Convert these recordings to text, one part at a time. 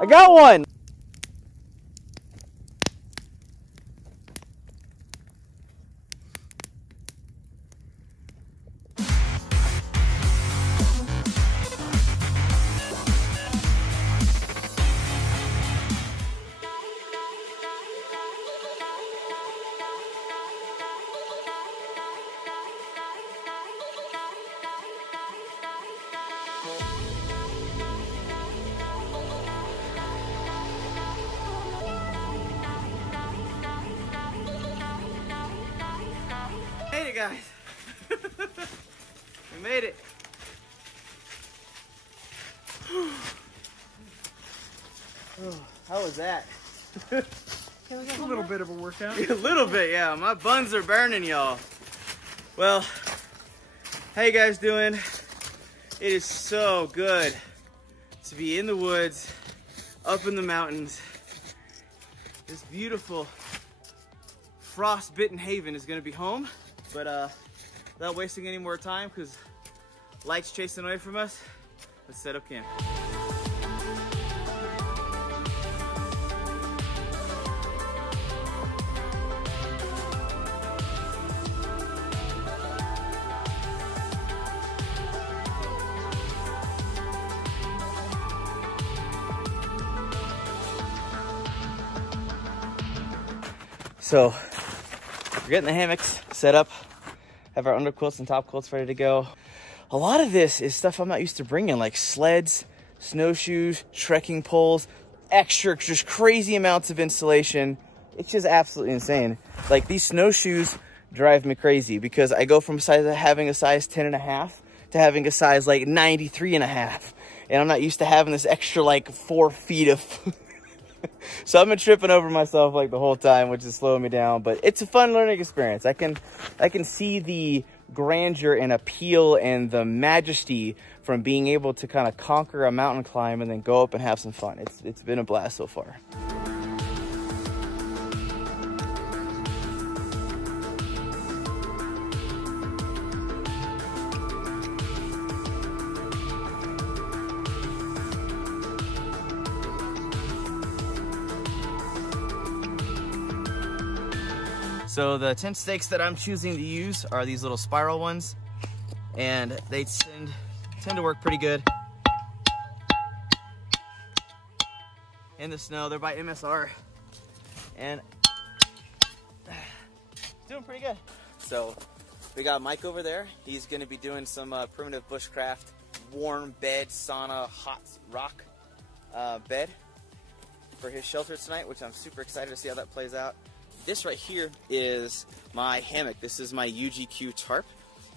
I got one. Made it, guys. We made it. Oh, how was that? A little bit of a workout. A little bit, yeah. My buns are burning, y'all. Well, how you guys doing? It is so good to be in the woods, up in the mountains. This beautiful frost-bitten haven is gonna be home, but without wasting any more time, because light's chasing away from us, let's set up camp. So we're getting the hammocks set up, have our under quilts and top quilts ready to go. A lot of this is stuff I'm not used to bringing, like sleds, snowshoes, trekking poles, extra, just crazy amounts of insulation. It's just absolutely insane. Like these snowshoes drive me crazy because I go from having a size 10.5 to having a size like 93.5. And I'm not used to having this extra like 4 feet of so I've been tripping over myself like the whole time, which is slowing me down, but it's a fun learning experience. I can see the grandeur and appeal and the majesty from being able to kind of conquer a mountain climb and then go up and have some fun. It's been a blast so far. So the tent stakes that I'm choosing to use are these little spiral ones, and they tend to work pretty good in the snow. They're by MSR, and doing pretty good. So we got Mike over there. He's going to be doing some primitive bushcraft, warm bed, sauna, hot rock bed for his shelter tonight, which I'm super excited to see how that plays out. This right here is my hammock. This is my UGQ tarp,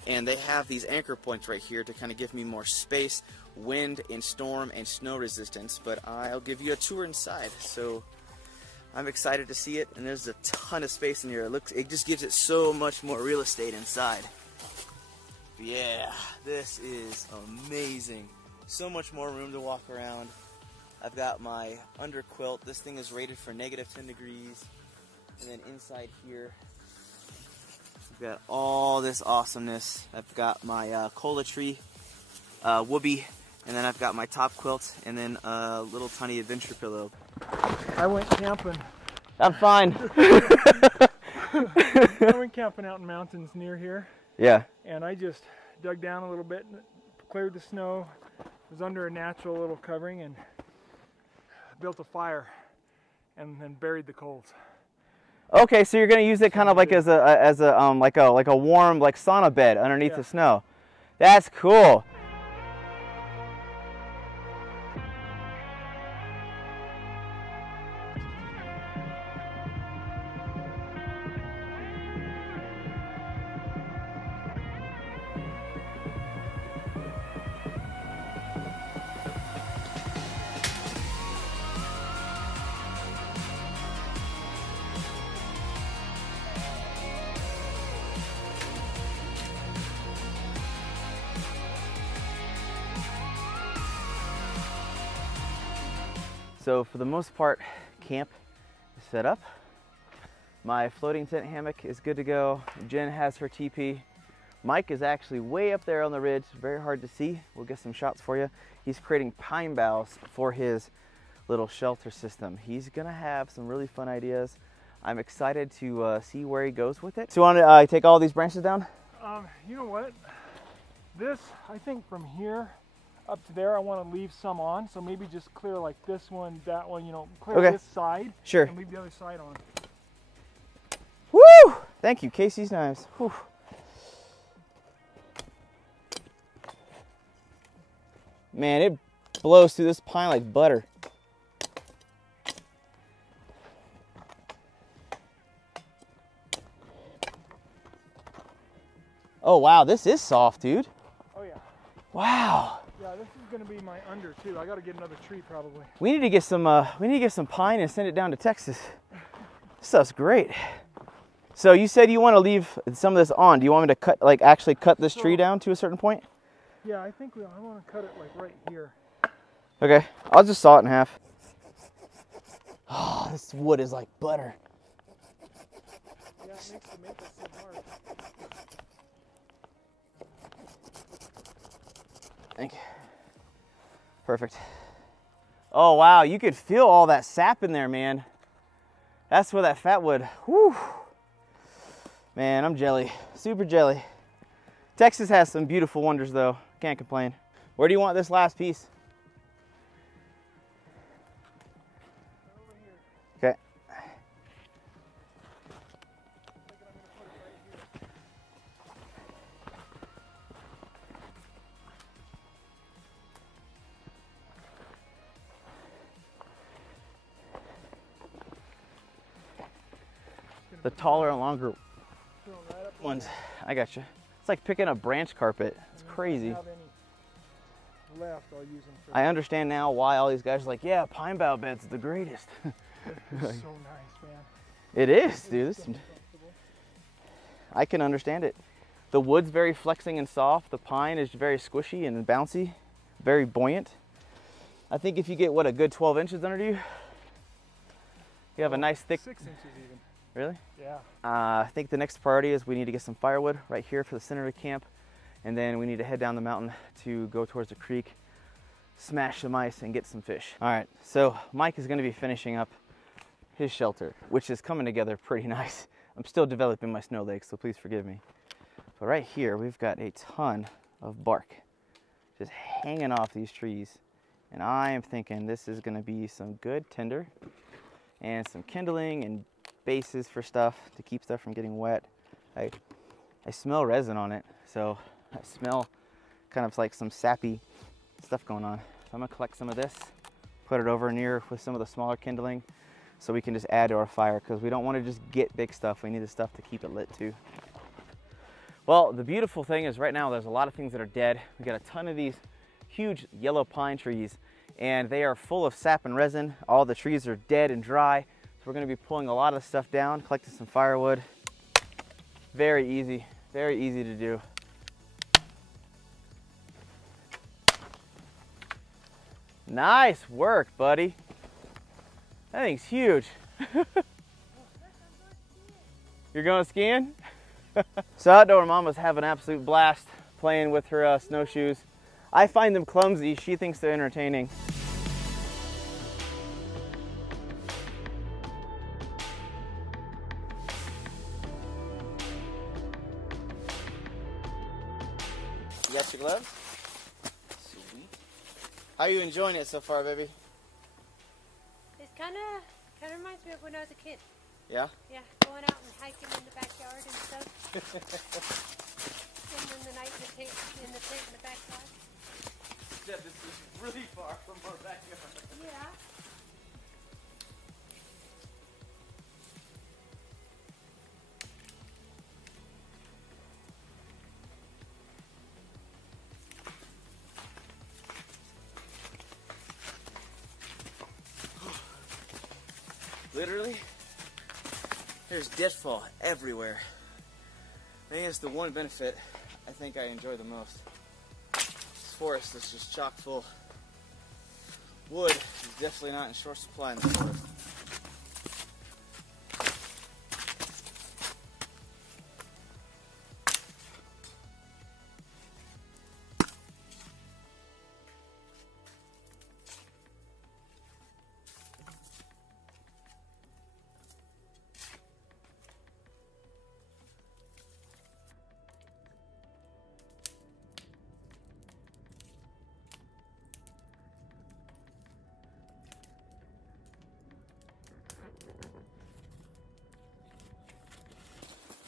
and they have these anchor points right here to kind of give me more space, wind and storm and snow resistance, but I'll give you a tour inside. So I'm excited to see it, and there's a ton of space in here. It just gives it so much more real estate inside. Yeah, this is amazing. So much more room to walk around. I've got my under quilt. This thing is rated for -10 degrees. And then inside here, I've got all this awesomeness. I've got my cola tree, whoopee, and then I've got my top quilt, and then a little tiny adventure pillow. I went camping. I'm fine. I went camping out in mountains near here. Yeah. And I just dug down a little bit, cleared the snow, was under a natural little covering, and built a fire, and then buried the coals. Okay, so you're gonna use it kind of like as a warm like sauna bed underneath the snow. That's cool. So for the most part, camp is set up. My floating tent hammock is good to go. Jen has her teepee. Mike is actually way up there on the ridge, very hard to see. We'll get some shots for you. He's creating pine boughs for his little shelter system. He's gonna have some really fun ideas. I'm excited to see where he goes with it. So you want to take all these branches down? You know what? This, I think from here up to there, I want to leave some on. So maybe just clear like this one, that one, you know, clear this side. Sure. And leave the other side on. Woo! Thank you, Casey's Knives. Whew. Man, it blows through this pine like butter. Oh wow, this is soft, dude. Oh yeah. Wow. Yeah, this is gonna be my under too. I gotta get another tree probably. We need to get some pine and send it down to Texas. This stuff's great. So you said you want to leave some of this on. Do you want me to cut, like actually cut this tree down to a certain point? Yeah, I think I want to cut it like right here. Okay, I'll just saw it in half. Oh, this wood is like butter. Yeah, it makes the maple so hard. Thank you. Perfect. Oh wow, you could feel all that sap in there, man. That's where that fat wood. Whew. Man, I'm jelly. Super jelly. Texas has some beautiful wonders though. Can't complain. Where do you want this last piece? Okay. The taller and longer ones. I got you. It's like picking up branch carpet. It's crazy. Left, I'll use them for I understand now why all these guys are like, yeah, pine bough bed's the greatest. It's so nice, man. It is, dude. I can understand it. The wood's very flexing and soft. The pine is very squishy and bouncy, very buoyant. I think if you get, what, a good 12 inches under you, you have a nice thick... 6 inches even. Really? Yeah. I think the next priority is we need to get some firewood right here for the center of the camp. And then we need to head down the mountain to go towards the creek, smash some ice, and get some fish. All right, so Mike is gonna be finishing up his shelter, which is coming together pretty nice. I'm still developing my snow legs, so please forgive me. But right here, we've got a ton of bark just hanging off these trees. And I am thinking this is gonna be some good tinder and some kindling and bases for stuff to keep stuff from getting wet. I smell resin on it, so I smell kind of like some sappy stuff going on. So I'm gonna collect some of this, put it over near with some of the smaller kindling so we can just add to our fire, because we don't want to just get big stuff. We need the stuff to keep it lit too. Well, the beautiful thing is right now there's a lot of things that are dead. We got a ton of these huge yellow pine trees and they are full of sap and resin. All the trees are dead and dry. So we're gonna be pulling a lot of stuff down, collecting some firewood. Very easy to do. Nice work, buddy. That thing's huge. You're going skiing? So Outdoor Mama's having an absolute blast playing with her snowshoes. I find them clumsy. She thinks they're entertaining. You got your gloves? Sweet. How are you enjoying it so far, baby? It's kind of reminds me of when I was a kid. Yeah? Yeah, going out and hiking in the backyard and stuff. Spending the night in the tent in the backyard. Yeah, this is really far from our backyard. Yeah. Literally, there's deadfall everywhere. I think it's the one benefit I think I enjoy the most. This forest is just chock full. Wood is definitely not in short supply in the forest.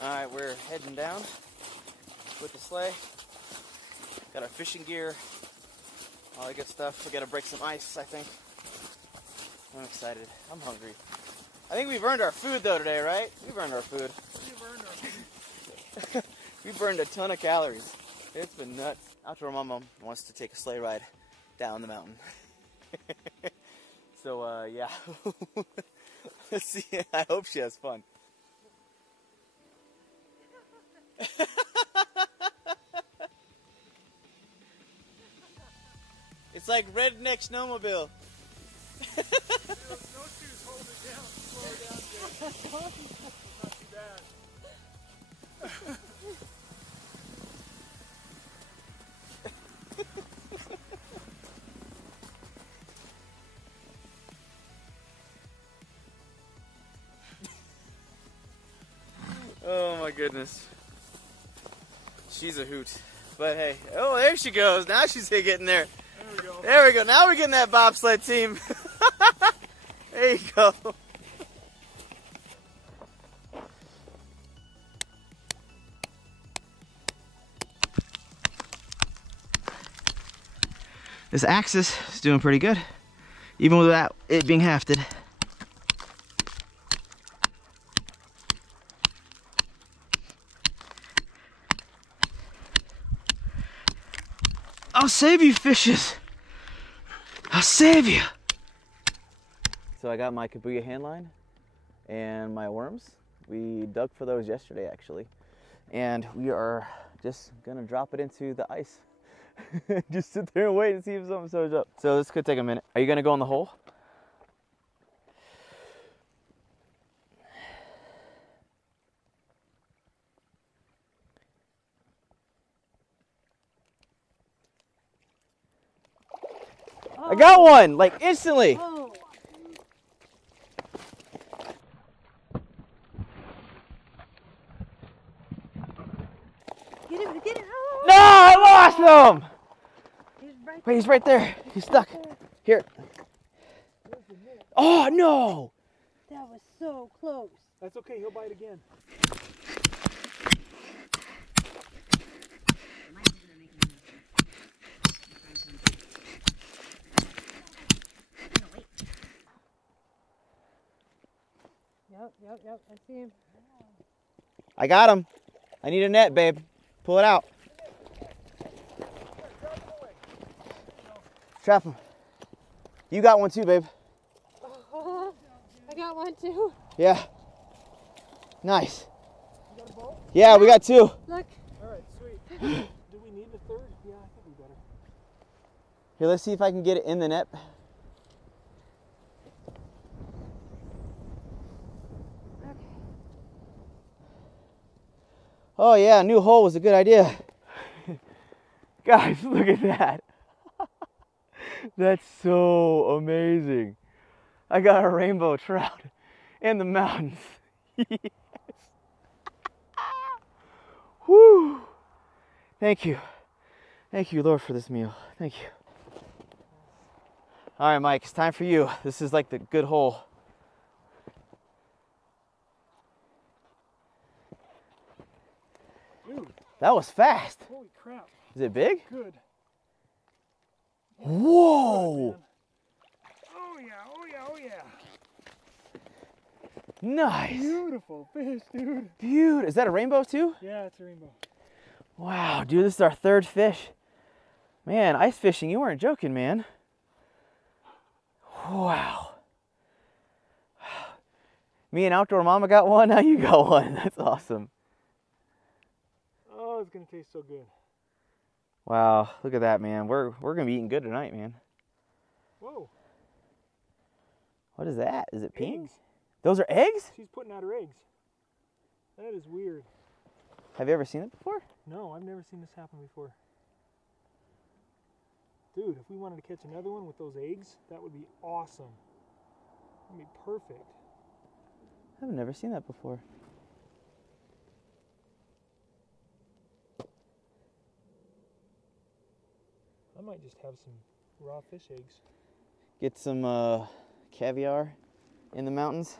Alright, we're heading down with the sleigh. Got our fishing gear, all that good stuff. We gotta break some ice, I think. I'm excited. I'm hungry. I think we've earned our food though today, right? We've earned our food. We've earned our food. We burned a ton of calories. It's been nuts. Outdoor Mama wants to take a sleigh ride down the mountain. So, yeah. Let's see. I hope she has fun. It's like redneck snowmobile. Snowshoes hold it down, slow it down, Jay. Not too bad. Oh my goodness. She's a hoot. But hey, oh, there she goes. Now she's getting there. There we go. There we go. Now we're getting that bobsled team. There you go. This axis is doing pretty good, even without it being hafted. I'll save you, fishes. I'll save you. So I got my Kabuya hand line and my worms. We dug for those yesterday, actually. And we are just gonna drop it into the ice. Just sit there and wait and see if something shows up. So this could take a minute. Are you gonna go in the hole? Oh. I got one, like instantly. Oh. Get him, get him. Oh. No, I lost him. He's right Wait, he's right there. He's stuck. Here. Oh, no. That was so close. That's okay, he'll bite again. Yep, I see him. I got him. I need a net, babe. Pull it out. Trap him. You got one too, babe. I got one too. Yeah. Nice. You got a boat? Yeah, we got two. Look. Alright, sweet. Do we need the third? Yeah, I think we better. Here, let's see if I can get it in the net. Okay. Oh yeah, a new hole was a good idea. Guys, look at that. That's so amazing. I got a rainbow trout in the mountains. Yes. Woo. Thank you. Thank you, Lord, for this meal. Thank you. All right, Mike, it's time for you. This is like the good hole. Dude, That was fast. holy crap. Is it big? Good. Whoa. Good, oh yeah, oh yeah, oh yeah. Nice. Beautiful fish, dude. Dude, is that a rainbow too? Yeah, it's a rainbow. Wow, dude, this is our third fish. Man, ice fishing, you weren't joking, man. Wow. Me and Outdoor Mama got one, now you got one. That's awesome. Oh, it's gonna taste so good. Wow, look at that, man. We're gonna be eating good tonight, man. Whoa. What is that? Is it pink? Eggs. Those are eggs? She's putting out her eggs. That is weird. Have you ever seen it before? No, I've never seen this happen before. Dude, if we wanted to catch another one with those eggs, that would be awesome. That'd be perfect. I've never seen that before. I might just have some raw fish eggs. Get some caviar in the mountains,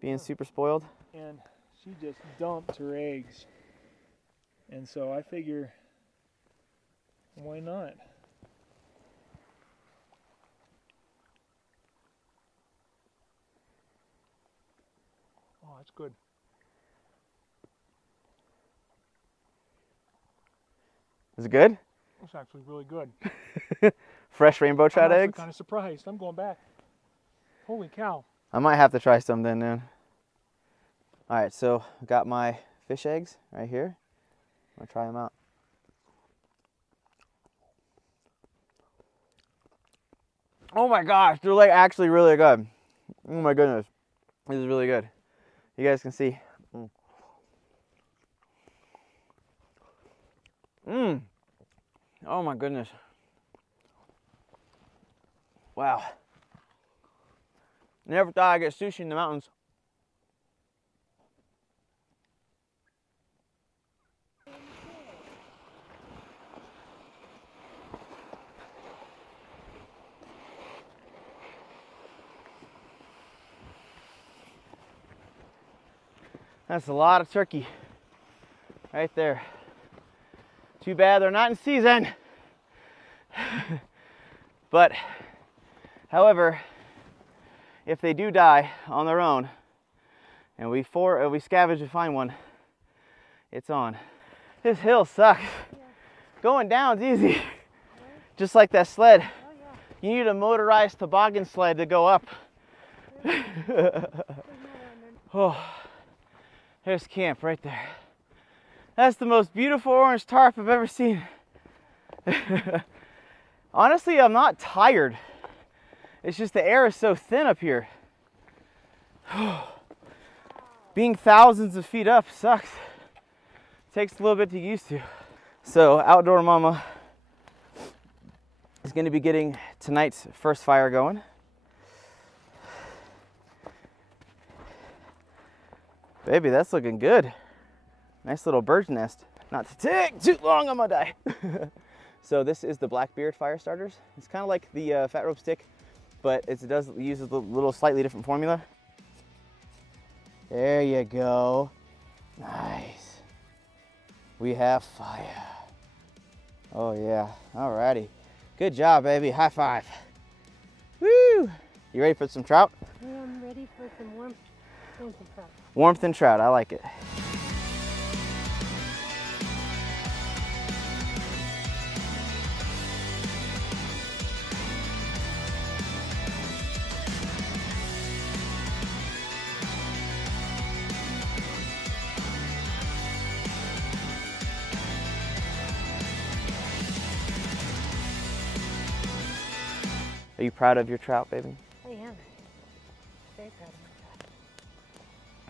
being super spoiled. And She just dumped her eggs. And so I figure, why not? Oh, that's good. Is it good? That's actually really good. Fresh rainbow trout I'm eggs? kind of surprised. I'm going back. Holy cow. I might have to try some then. All right, so I got my fish eggs right here. I'm gonna try them out. Oh my gosh, they're like actually really good. Oh my goodness, this is really good. You guys can see. Oh my goodness. Wow. Never thought I'd get sushi in the mountains. That's a lot of turkey right there. Too bad they're not in season. But, however, if they do die on their own, and we scavenge and find one, it's on. This hill sucks. Yeah. Going down's easy. Really? Just like that sled. Oh, yeah. You need a motorized toboggan sled to go up. Really? Oh, there's camp right there. That's the most beautiful orange tarp I've ever seen. Honestly, I'm not tired. It's just the air is so thin up here. Being thousands of feet up sucks. Takes a little bit to get used to. So Outdoor Mama is going to be getting tonight's first fire going. Baby, that's looking good. Nice little bird's nest. Not to take too long, I'm gonna die. So this is the Blackbeard fire starters. It's kind of like the fat rope stick, but it uses a little slightly different formula. There you go. Nice. We have fire. Oh yeah, alrighty. Good job, baby, high five. Woo! You ready for some trout? Yeah, I'm ready for some warmth and some trout. Warmth and trout, I like it. Are you proud of your trout, baby? I am. Very proud of my trout.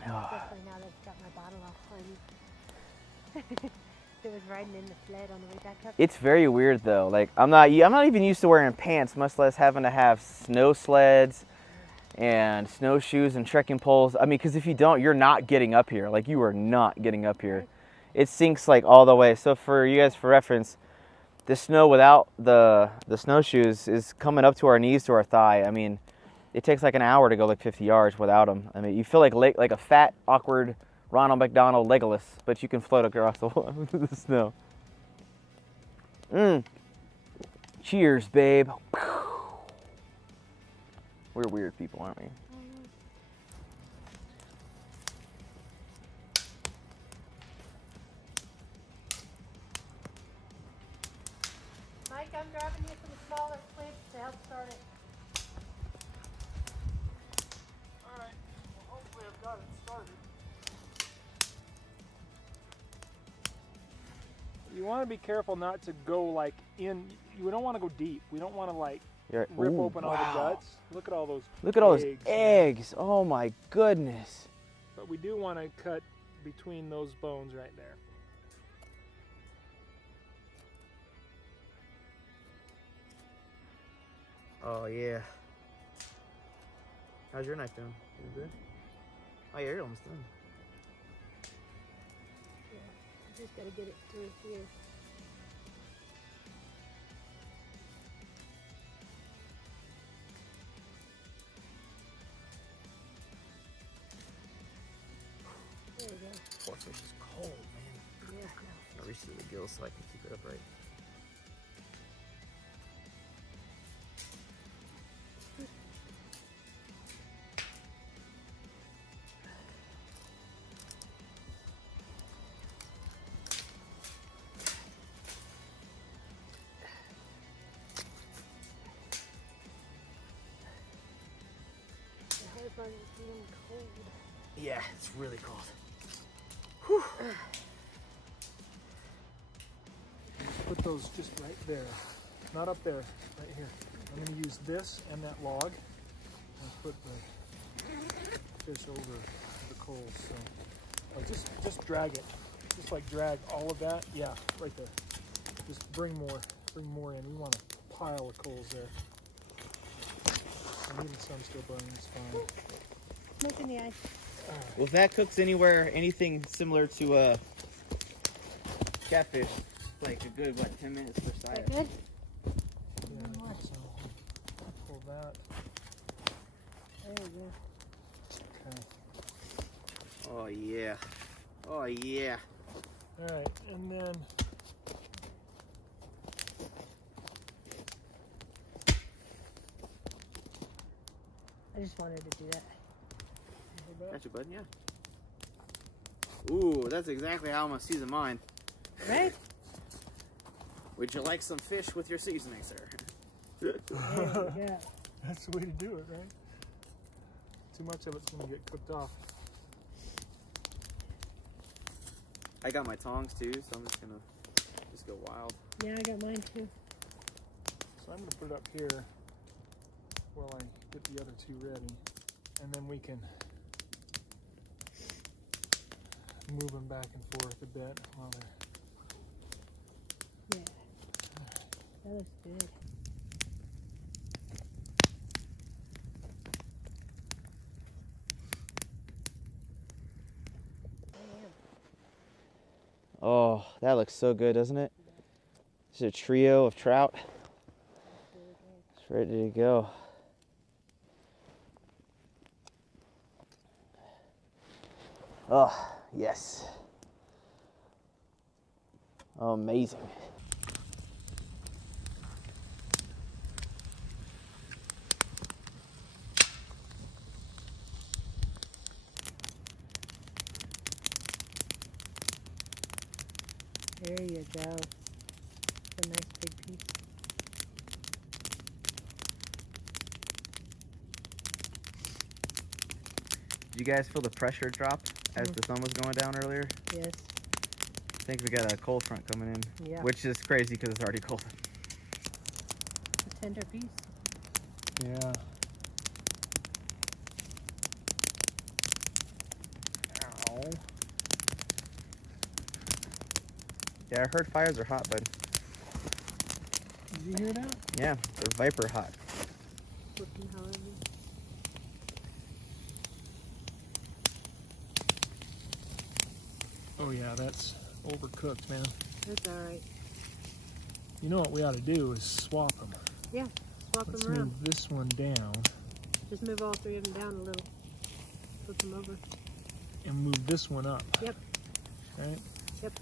Especially now that it's got my bottle off. It was riding in the sled on the way back up. It's very weird though. Like I'm not even used to wearing pants, much less having to have snow sleds and snowshoes and trekking poles. I mean, because if you don't, you're not getting up here. Like you are not getting up here. It sinks like all the way. So for you guys, for reference, the snow without the snowshoes is coming up to our knees to our thigh. I mean, it takes like an hour to go like 50 yards without them. I mean, you feel like a fat, awkward Ronald McDonald Legolas, but you can float across the snow. Cheers, babe. We're weird people, aren't we? Mike, I'm grabbing you some smaller twigs to help start it. Alright, well hopefully I've got it started. You want to be careful not to go like in, we don't want to go deep. We don't want to like rip open all the guts. Look at all those Look at all those eggs. Oh my goodness. But we do want to cut between those bones right there. Oh yeah. How's your knife doing? You good? Oh yeah, you're almost done. Yeah, just gotta get it through here. There you go. Poor fish is cold, man. Yeah. I'll reach through the gills so I can keep it upright. The hair bun is getting cold. Yeah, it's really cold. Put those just right there. Not up there, right here. I'm going to use this and that log and put the fish over the coals. So just drag it. Just like drag all of that. Yeah, right there. Just bring more in. We want a pile of coals there. And even some still burning, it's fine. Smoke in the eye. Well, if that cooks anywhere, anything similar to catfish, like a good, what, 10 minutes per Is side? that good? Yeah, I think so. Pull that. There you go. Okay. Oh, yeah. Oh, yeah. All right, and then I just wanted to do that. That's your bud, yeah. Ooh, that's exactly how I'm gonna season mine. Right? Would you like some fish with your seasoning, sir? There you go. that's the way to do it, right? Too much of it's going to get cooked off. I got my tongs too, so I'm just gonna go wild. Yeah, I got mine too. So I'm going to put it up here while I get the other two ready, and then we can move them back and forth a bit while they're... Yeah. That looks good. Oh, that looks so good, doesn't it? It's a trio of trout. It's ready to go. Oh, yes. Amazing. There you go. It's a nice big piece. Did you guys feel the pressure drop as the sun was going down earlier? Yes. I think we got a cold front coming in, Yeah. which is crazy because it's already cold. A tender piece. Yeah. Ow. Yeah, I heard fires are hot, bud. Did you hear that? Yeah, they're viper hot. Looking however. Oh yeah, that's overcooked, man. That's alright. You know what we ought to do is swap them. Yeah, swap Let's them around. move this one down Just move all three of them down a little. Flip them over. and move this one up. Yep. Right? Yep.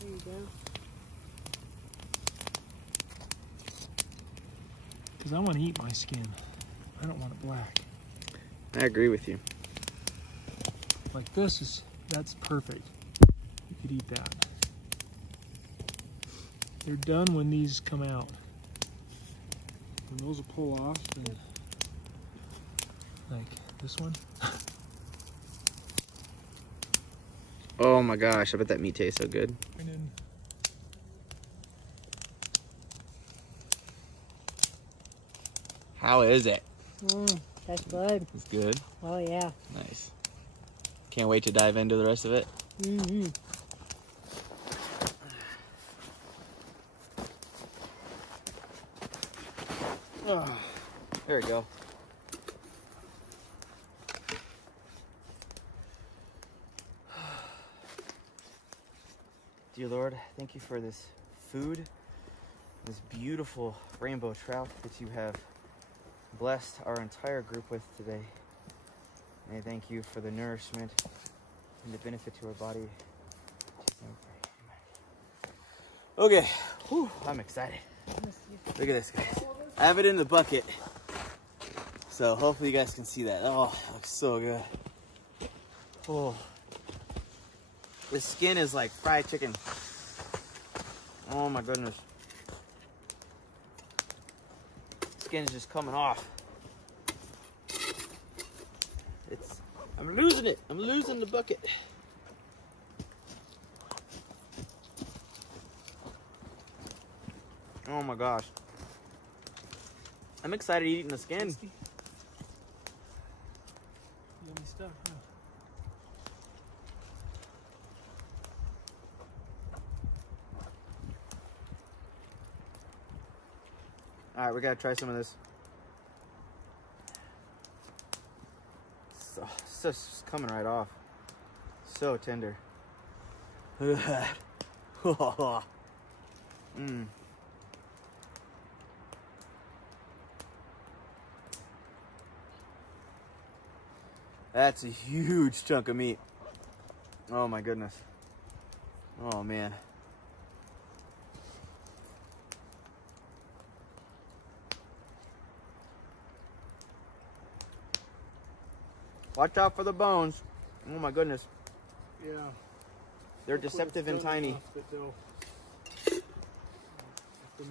There you go. Because I want to eat my skin. I don't want it black. I agree with you. Like this is, that's perfect. You could eat that. They're done when these come out. When those will pull off, then, like this one. Oh my gosh, I bet that meat tastes so good. And then How is it? That's good. It's good. Oh yeah. Nice. Can't wait to dive into the rest of it. Mm-hmm. There we go. Dear Lord, thank you for this food, this beautiful rainbow trout that you have blessed our entire group with today. And thank you for the nourishment and the benefit to our body. Okay, whew, I'm excited. Look at this, guys. I have it in the bucket, so hopefully you guys can see that. Oh, it looks so good. Oh, the skin is like fried chicken. Oh my goodness. Skin is just coming off. I'm losing it. I'm losing the bucket. Oh my gosh. I'm excited eating the skin. Yummy stuff, huh? All right, we gotta try some of this. It's just coming right off. So tender. Look at that. Mmm. That's a huge chunk of meat. Oh my goodness. Oh man. Watch out for the bones. Oh my goodness. Yeah. They're deceptive and tiny. If the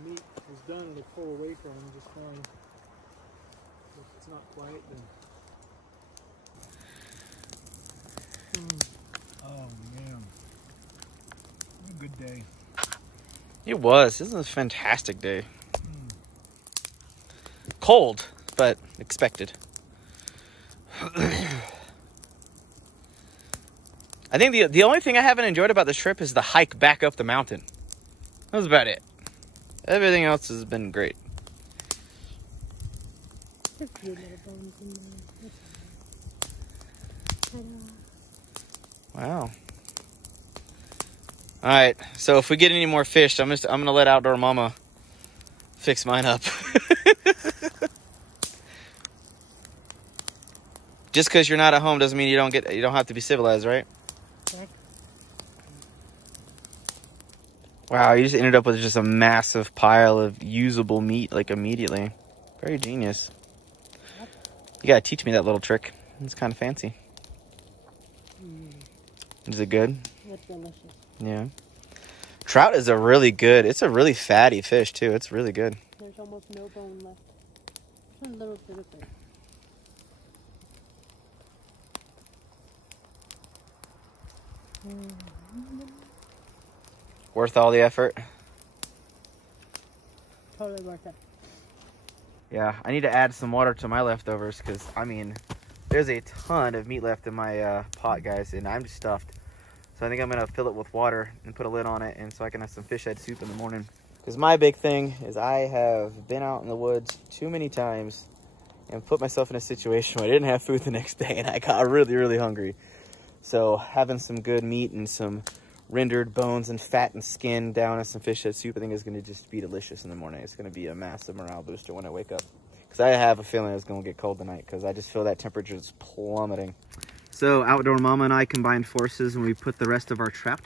meat is done, it'll pull away from them just fine. If it's not quite, then... Oh man. What a good day. It was. This was a fantastic day. Cold, but expected. I think the only thing I haven't enjoyed about this trip is the hike back up the mountain. That was about it. Everything else has been great. There's a few little bones in there. Wow. All right. So if we get any more fish, I'm gonna let Outdoor Mama fix mine up. Just because you're not at home doesn't mean you don't have to be civilized, right? Check. Wow, you just ended up with just a massive pile of usable meat, like, immediately. Very genius. Yep. You gotta teach me that little trick. It's kind of fancy. Is it good? It's delicious. Yeah. Trout is a really really fatty fish, too. It's really good. There's almost no bone left. Just a little bit of it. Worth all the effort? Totally worth it. Yeah, I need to add some water to my leftovers because, I mean, there's a ton of meat left in my pot, guys, and I'm stuffed. So I think I'm going to fill it with water and put a lid on it, and so I can have some fish head soup in the morning. Because my big thing is I have been out in the woods too many times and put myself in a situation where I didn't have food the next day, and I got really, really hungry. So having some good meat and some rendered bones and fat and skin down in some fish head soup, I think is going to just be delicious in the morning. It's going to be a massive morale booster when I wake up. Because I have a feeling it's going to get cold tonight because I just feel that temperature is plummeting. So Outdoor Mama and I combined forces and we put the rest of our trout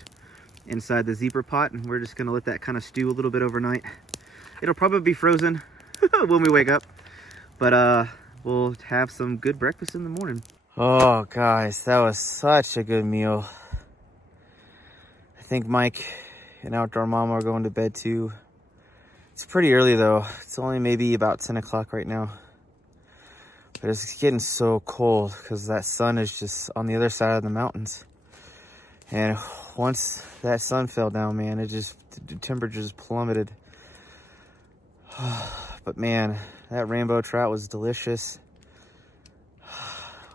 inside the zebra pot, and we're just going to let that kind of stew a little bit overnight. It'll probably be frozen when we wake up, but we'll have some good breakfast in the morning. Oh, guys, that was such a good meal. I think Mike and Outdoor Mama are going to bed too. It's pretty early though. It's only maybe about 10 o'clock right now. But it's getting so cold because that sun is just on the other side of the mountains. And once that sun fell down, man, the temperature just plummeted. But man, that rainbow trout was delicious.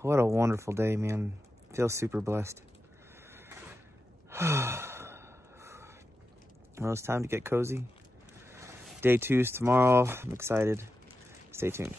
What a wonderful day, man. Feel super blessed. Well, it's time to get cozy. Day 2's tomorrow. I'm excited. Stay tuned.